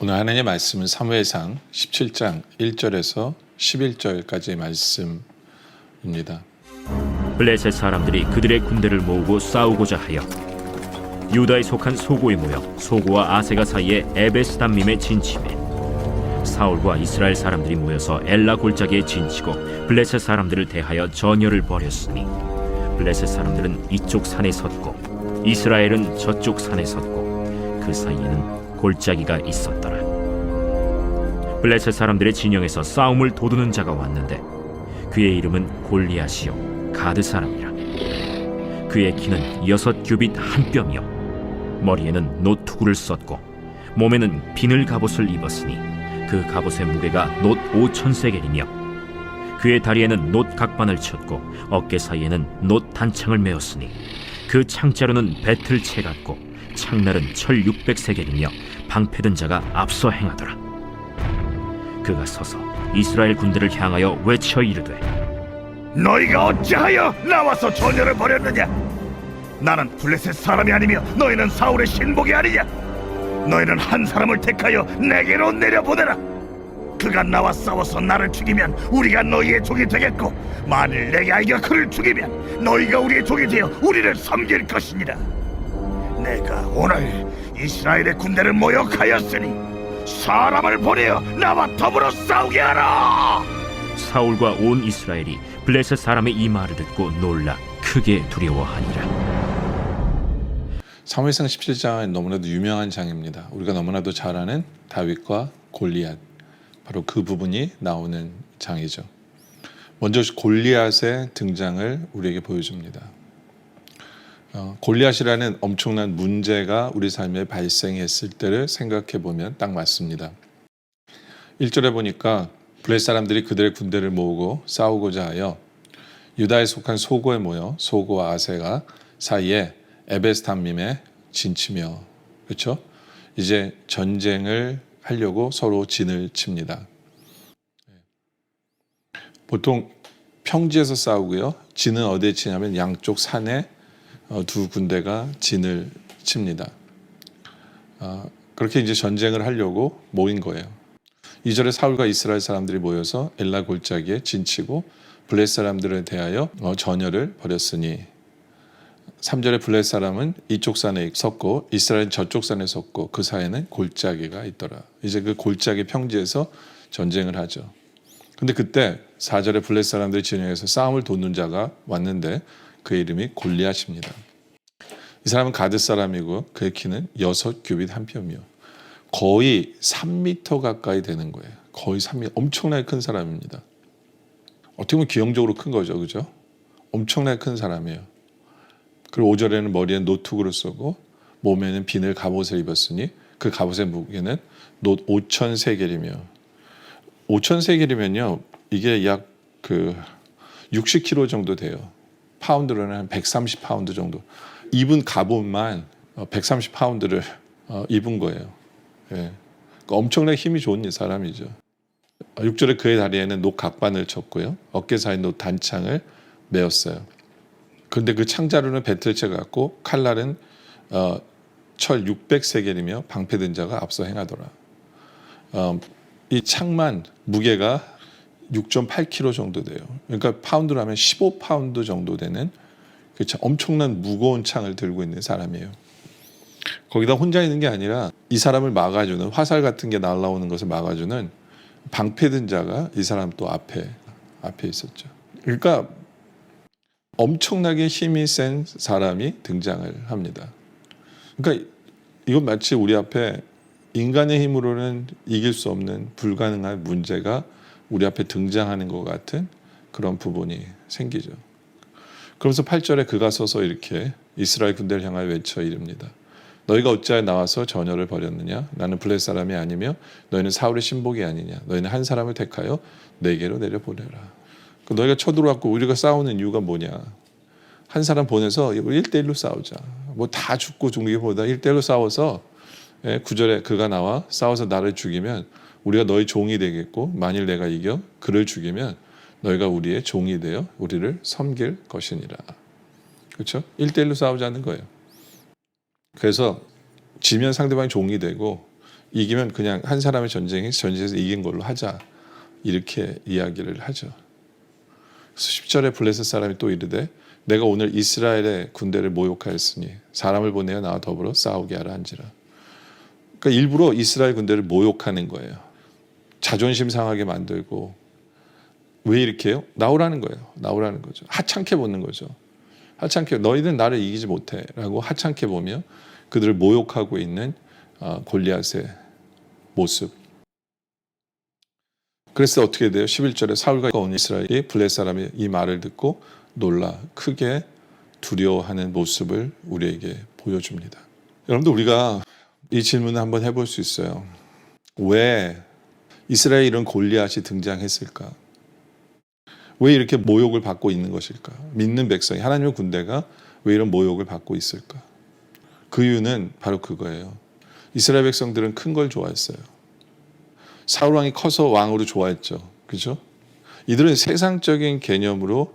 오늘 하나님의 말씀은 사무엘상 17장 1절에서 11절까지의 말씀입니다. 블레셋 사람들이 그들의 군대를 모으고 싸우고자 하여 유다에 속한 소고에 모여 소고와 아세가 사이에 에베스담밈에 진침해 사울과 이스라엘 사람들이 모여서 엘라 골짜기에 진치고 블레셋 사람들을 대하여 전열을 벌였으니 블레셋 사람들은 이쪽 산에 섰고 이스라엘은 저쪽 산에 섰고 그 사이에는 골짜기가 있었더라. 블레셋 사람들의 진영에서 싸움을 도두는 자가 왔는데 그의 이름은 골리앗이요 가드 사람이라. 그의 키는 6규빗 한 뼘이요 머리에는 노투구를 썼고 몸에는 비늘 갑옷을 입었으니 그 갑옷의 무게가 놋 5,000세겔이며 그의 다리에는 놋 각반을 쳤고 어깨 사이에는 놋 단창을 메었으니 그 창자루는 배틀채 같고 창날은 철 600세겔이며 방패든 자가 앞서 행하더라. 그가 서서 이스라엘 군대를 향하여 외쳐 이르되 너희가 어찌하여 나와서 전열을 벌였느냐? 나는 블레셋 사람이 아니며 너희는 사울의 신복이 아니냐? 너희는 한 사람을 택하여 내게로 내려보내라. 그가 나와 싸워서 나를 죽이면 우리가 너희의 종이 되겠고 만일 내가 이겨 그를 죽이면 너희가 우리의 종이 되어 우리를 섬길 것이니라. 내가 오늘 이스라엘의 군대를 모욕하였으니 사람을 보내어 나와 더불어 싸우게 하라. 사울과 온 이스라엘이 블레셋 사람의 이 말을 듣고 놀라 크게 두려워하니라. 사무엘상 17장은 너무나도 유명한 장입니다. 우리가 너무나도 잘 아는 다윗과 골리앗, 바로 그 부분이 나오는 장이죠. 먼저 골리앗의 등장을 우리에게 보여줍니다. 골리앗이라는 엄청난 문제가 우리 삶에 발생했을 때를 생각해 보면 딱 맞습니다. 1절에 보니까 블레셋 사람들이 그들의 군대를 모으고 싸우고자 하여 유다에 속한 소고에 모여 소고와 아세가 사이에 에베스담밈에 진치며, 그렇죠? 이제 전쟁을 하려고 서로 진을 칩니다. 보통 평지에서 싸우고요. 진은 어디에 치냐면 양쪽 산에 두 군대가 진을 칩니다. 그렇게 이제 전쟁을 하려고 모인 거예요. 2절에 사울과 이스라엘 사람들이 모여서 엘라 골짜기에 진치고 블레셋 사람들에 대하여 전열을 벌였으니 3절에 블레셋 사람은 이쪽 산에 섰고 이스라엘은 저쪽 산에 섰고 그 사이에는 골짜기가 있더라. 이제 그 골짜기 평지에서 전쟁을 하죠. 근데 그때 4절에 블레셋 사람들이 진영에서 싸움을 돕는 자가 왔는데 그의 이름이 골리앗입니다. 이 사람은 가드 사람이고 그의 키는 6규빗 한 뼘이요 거의 3m 가까이 되는 거예요. 거의 3m, 엄청나게 큰 사람입니다. 어떻게 보면 기형적으로 큰 거죠, 그죠? 엄청나게 큰 사람이에요. 그리고 5절에는 머리에 노투구를 쓰고 몸에는 비늘 갑옷을 입었으니 그 갑옷의 무게는 놋 5,000세겔이며 5,000세겔이면요 이게 약 60kg 정도 돼요. 파운드로는 한 130파운드 정도. 입은 갑옷만 130파운드를 입은 거예요. 예. 그러니까 엄청나게 힘이 좋은 사람이죠. 6절에 그의 다리에는 놋 각반을 쳤고요. 어깨 사이 놋 단창을 메었어요. 그런데 그 창자루는 배틀채 같고 칼날은 철 600세겔이며 방패든 자가 앞서 행하더라. 이 창만 무게가 6.8kg 정도 돼요. 그러니까 파운드로 하면 15파운드 정도 되는 엄청난 무거운 창을 들고 있는 사람이에요. 거기다 혼자 있는 게 아니라 이 사람을 막아주는 화살 같은 게 날아오는 것을 막아주는 방패든 자가 이 사람 또 앞에 있었죠. 그러니까 엄청나게 힘이 센 사람이 등장을 합니다. 그러니까 이건 마치 우리 앞에 인간의 힘으로는 이길 수 없는 불가능한 문제가 우리 앞에 등장하는 것 같은 그런 부분이 생기죠. 그러면서 8절에 그가 서서 이렇게 이스라엘 군대를 향하여 외쳐 이릅니다. 너희가 어찌하여 나와서 전열을 벌였느냐? 나는 블레셋 사람이 아니며 너희는 사울의 신복이 아니냐? 너희는 한 사람을 택하여 내게로 내려보내라. 너희가 쳐들어왔고 우리가 싸우는 이유가 뭐냐? 한 사람 보내서 1대1로 싸우자. 뭐 다 죽고 죽기보다 1대1로 싸워서 9절에 그가 나와 싸워서 나를 죽이면 우리가 너희 종이 되겠고 만일 내가 이겨 그를 죽이면 너희가 우리의 종이 되어 우리를 섬길 것이니라. 그렇죠? 1대1로 싸우자는 거예요. 그래서 지면 상대방이 종이 되고 이기면 그냥 한 사람의 전쟁에서 이긴 걸로 하자. 이렇게 이야기를 하죠. 그래서 10절에 블레셋 사람이 또 이르되 내가 오늘 이스라엘의 군대를 모욕하였으니 사람을 보내어 나와 더불어 싸우게 하라 한지라. 그러니까 일부러 이스라엘 군대를 모욕하는 거예요. 자존심 상하게 만들고. 왜 이렇게 해요? 나오라는 거예요. 나오라는 거죠. 하찮게 보는 거죠. 하찮게 너희들은 나를 이기지 못해 라고 하찮게 보며 그들을 모욕하고 있는 골리앗의 모습. 그래서 어떻게 돼요? 11절에 사울과 온 이스라엘이 블레셋 사람이 이 말을 듣고 놀라 크게 두려워하는 모습을 우리에게 보여줍니다. 여러분들 우리가 이 질문을 한번 해볼 수 있어요. 왜 이스라엘에 이런 골리앗이 등장했을까? 왜 이렇게 모욕을 받고 있는 것일까? 믿는 백성이 하나님의 군대가 왜 이런 모욕을 받고 있을까? 그 이유는 바로 그거예요. 이스라엘 백성들은 큰 걸 좋아했어요. 사울 왕이 커서 왕으로 좋아했죠. 그죠? 이들은 세상적인 개념으로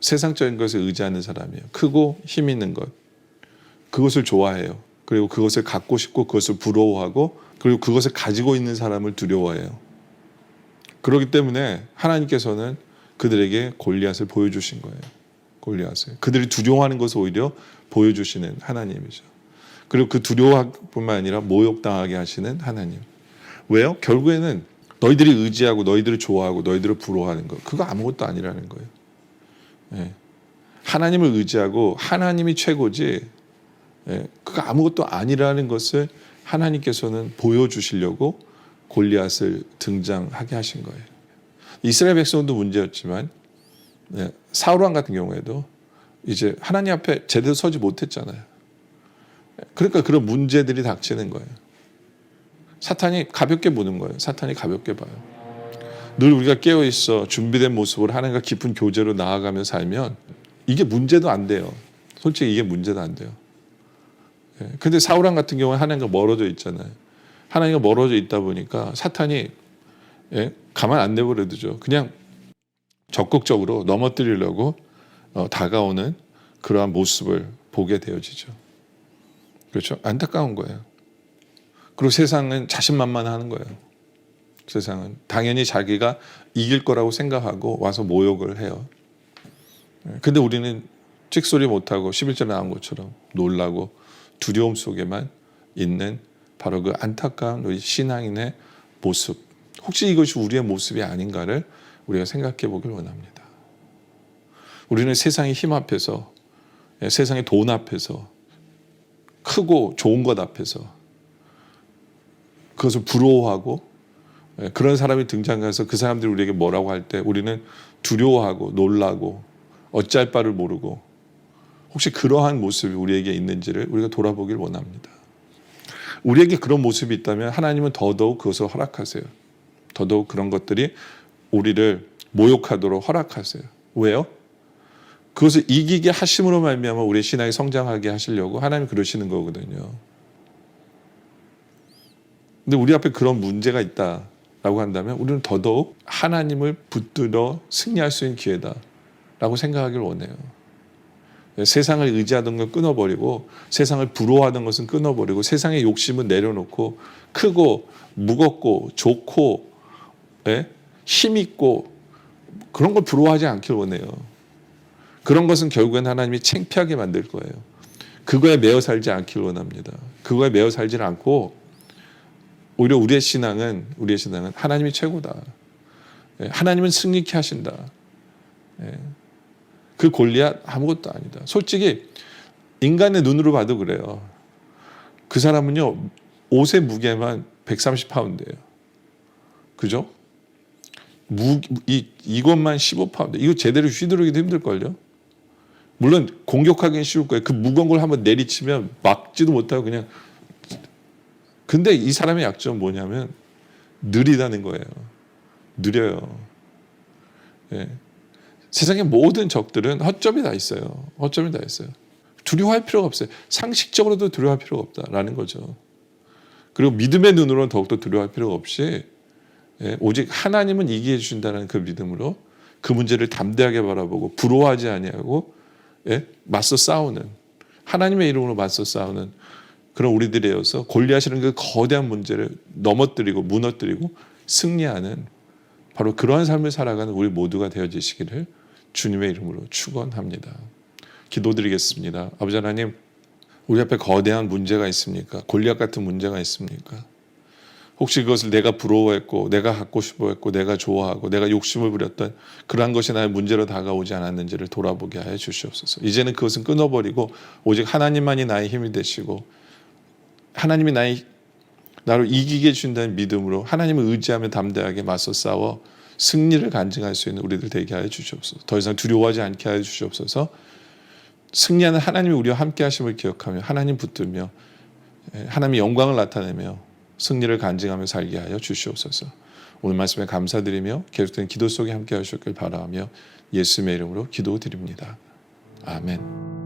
세상적인 것을 의지하는 사람이에요. 크고 힘 있는 것. 그것을 좋아해요. 그리고 그것을 갖고 싶고 그것을 부러워하고 그리고 그것을 가지고 있는 사람을 두려워해요. 그렇기 때문에 하나님께서는 그들에게 골리앗을 보여주신 거예요. 골리앗을. 그들이 두려워하는 것을 오히려 보여주시는 하나님이죠. 그리고 그 두려워뿐만 아니라 모욕당하게 하시는 하나님. 왜요? 결국에는 너희들이 의지하고 너희들을 좋아하고 너희들을 부러워하는 거 그거 아무것도 아니라는 거예요. 예. 하나님을 의지하고 하나님이 최고지 그거 아무것도 아니라는 것을 하나님께서는 보여주시려고 골리앗을 등장하게 하신 거예요. 이스라엘 백성도 문제였지만 사울 왕 같은 경우에도 이제 하나님 앞에 제대로 서지 못했잖아요. 그러니까 그런 문제들이 닥치는 거예요. 사탄이 가볍게 보는 거예요. 사탄이 가볍게 봐요. 늘 우리가 깨어있어 준비된 모습으로 하나님과 깊은 교제로 나아가며 살면 이게 문제도 안 돼요. 솔직히 이게 문제도 안 돼요. 근데 사울 왕 같은 경우는 하나님과 멀어져 있잖아요. 하나님과 멀어져 있다 보니까 사탄이 가만 안 내버려 두죠. 그냥 적극적으로 넘어뜨리려고 다가오는 그러한 모습을 보게 되어지죠. 그렇죠? 안타까운 거예요. 그리고 세상은 자신만만하는 거예요. 세상은 당연히 자기가 이길 거라고 생각하고 와서 모욕을 해요. 근데 우리는 찍소리 못하고 11절에 나온 것처럼 놀라고 두려움 속에만 있는 바로 그 안타까운 우리 신앙인의 모습. 혹시 이것이 우리의 모습이 아닌가를 우리가 생각해 보길 원합니다. 우리는 세상의 힘 앞에서, 세상의 돈 앞에서, 크고 좋은 것 앞에서 그것을 부러워하고 그런 사람이 등장해서 그 사람들이 우리에게 뭐라고 할 때 우리는 두려워하고 놀라고 어찌할 바를 모르고 혹시 그러한 모습이 우리에게 있는지를 우리가 돌아보길 원합니다. 우리에게 그런 모습이 있다면 하나님은 더더욱 그것을 허락하세요. 더더욱 그런 것들이 우리를 모욕하도록 허락하세요. 왜요? 그것을 이기게 하심으로 말미암아 우리의 신앙이 성장하게 하시려고 하나님 그러시는 거거든요. 근데 우리 앞에 그런 문제가 있다라고 한다면 우리는 더더욱 하나님을 붙들어 승리할 수 있는 기회다라고 생각하길 원해요. 세상을 의지하던 걸 끊어버리고 세상을 부러워하던 것은 끊어버리고 세상의 욕심은 내려놓고 크고 무겁고 좋고 힘있고 그런 걸 부러워하지 않길 원해요. 그런 것은 결국엔 하나님이 창피하게 만들 거예요. 그거에 매여 살지 않길 원합니다. 그거에 매여 살지는 않고 오히려 우리의 신앙은 하나님이 최고다. 하나님은 승리케 하신다. 그 골리앗 아무것도 아니다. 솔직히 인간의 눈으로 봐도 그래요. 그 사람은요 옷의 무게만 130파운드예요. 그죠? 이것만 15파운드. 이거 제대로 휘두르기도 힘들걸요. 물론 공격하기는 쉬울 거예요. 그 무거운 걸 한번 내리치면 막지도 못하고 그냥. 근데 이 사람의 약점은 뭐냐면 느리다는 거예요. 느려요. 세상의 모든 적들은 허점이 다 있어요. 허점이 다 있어요. 두려워할 필요가 없어요. 상식적으로도 두려워할 필요가 없다라는 거죠. 그리고 믿음의 눈으로는 더욱더 두려워할 필요가 없이 오직 하나님은 이기해 주신다는 그 믿음으로 그 문제를 담대하게 바라보고 부러워하지 아니하고 맞서 싸우는 하나님의 이름으로 맞서 싸우는 그런 우리들이 되어서 골리앗이라는 그 거대한 문제를 넘어뜨리고 무너뜨리고 승리하는 바로 그러한 삶을 살아가는 우리 모두가 되어지시기를 주님의 이름으로 축원합니다. 기도드리겠습니다. 아버지 하나님, 우리 앞에 거대한 문제가 있습니까? 골리앗 같은 문제가 있습니까? 혹시 그것을 내가 부러워했고 내가 갖고 싶어했고 내가 좋아하고 내가 욕심을 부렸던 그러한 것이 나의 문제로 다가오지 않았는지를 돌아보게 하여 주시옵소서. 이제는 그것은 끊어버리고 오직 하나님만이 나의 힘이 되시고 하나님이 나를 이기게 해준다는 믿음으로 하나님을 의지하며 담대하게 맞서 싸워 승리를 간증할 수 있는 우리들 되게 하여 주시옵소서. 더 이상 두려워하지 않게 하여 주시옵소서. 승리하는 하나님이 우리와 함께 하심을 기억하며 하나님 붙들며 하나님의 영광을 나타내며 승리를 간증하며 살게 하여 주시옵소서. 오늘 말씀에 감사드리며 계속된 기도 속에 함께 하셨길 바라며 예수님의 이름으로 기도드립니다. 아멘.